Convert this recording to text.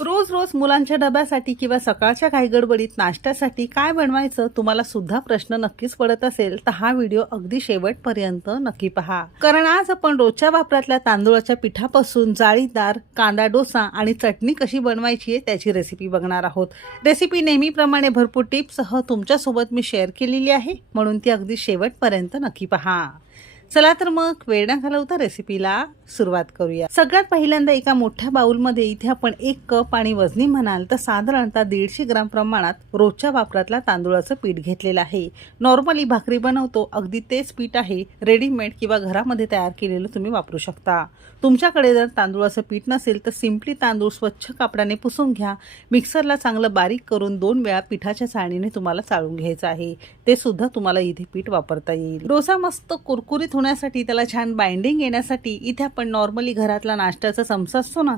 रोज रोज मुलांच्या डब्यासाठी किंवा सकाळच्या काही गडबडीत नाश्त्यासाठी काय बनवायचं तुम्हाला सुद्धा प्रश्न नक्कीच पडत असेल तर हा व्हिडिओ अगदी शेवटपर्यंत नक्की पहा. कारण आज आपण रोजच्या वापरातल्या तांदूळाच्या पिठापासून जाळीदार कांदा डोसा आणि चटणी कशी बनवायची आहे त्याची रेसिपी बघणार आहोत. रेसिपी नेहमीप्रमाणे भरपूर टिप्ससह तुमच्यासोबत मी शेअर केलेली आहे, म्हणून ती अगदी शेवटपर्यंत नक्की पहा. चला तर मग वेळ न घालवता रेसिपीला सुरुवात करूया. सगळ्यात पहिल्यांदा एका मोठ्या बाउलमध्ये इथे आपण 1 कप आणि वजनी म्हणाल तर साधारणतः 150 ग्राम प्रमाणात रोजच्या वापरातला तांदूळाचं पीठ घेतलेलं आहे. नॉर्मली भाकरी बनवतो अगदी तेच पीठ आहे. रेडीमेड किंवा घरामध्ये तयार केलेलं तुम्ही वापरू शकता. तुमच्याकडे जर तांदूळाचं पीठ नसेल तर सिंपली तांदूळ स्वच्छ कापडाने पुसून घ्या. मिक्सरला चांगलं बारीक करून 2 वेळा पिठाच्या चाळणीने तुम्हाला चाळून घ्यायचं आहे. ते सुद्धा तुम्हाला इथे पीठ वापरता येईल. डोसा मस्त कुरकुरीत होण्यासाठी, त्याला छान बाइंडिंग येण्यासाठी इथे आपण नॉर्मली घरातला नाश्त्याचा चमचा असतो ना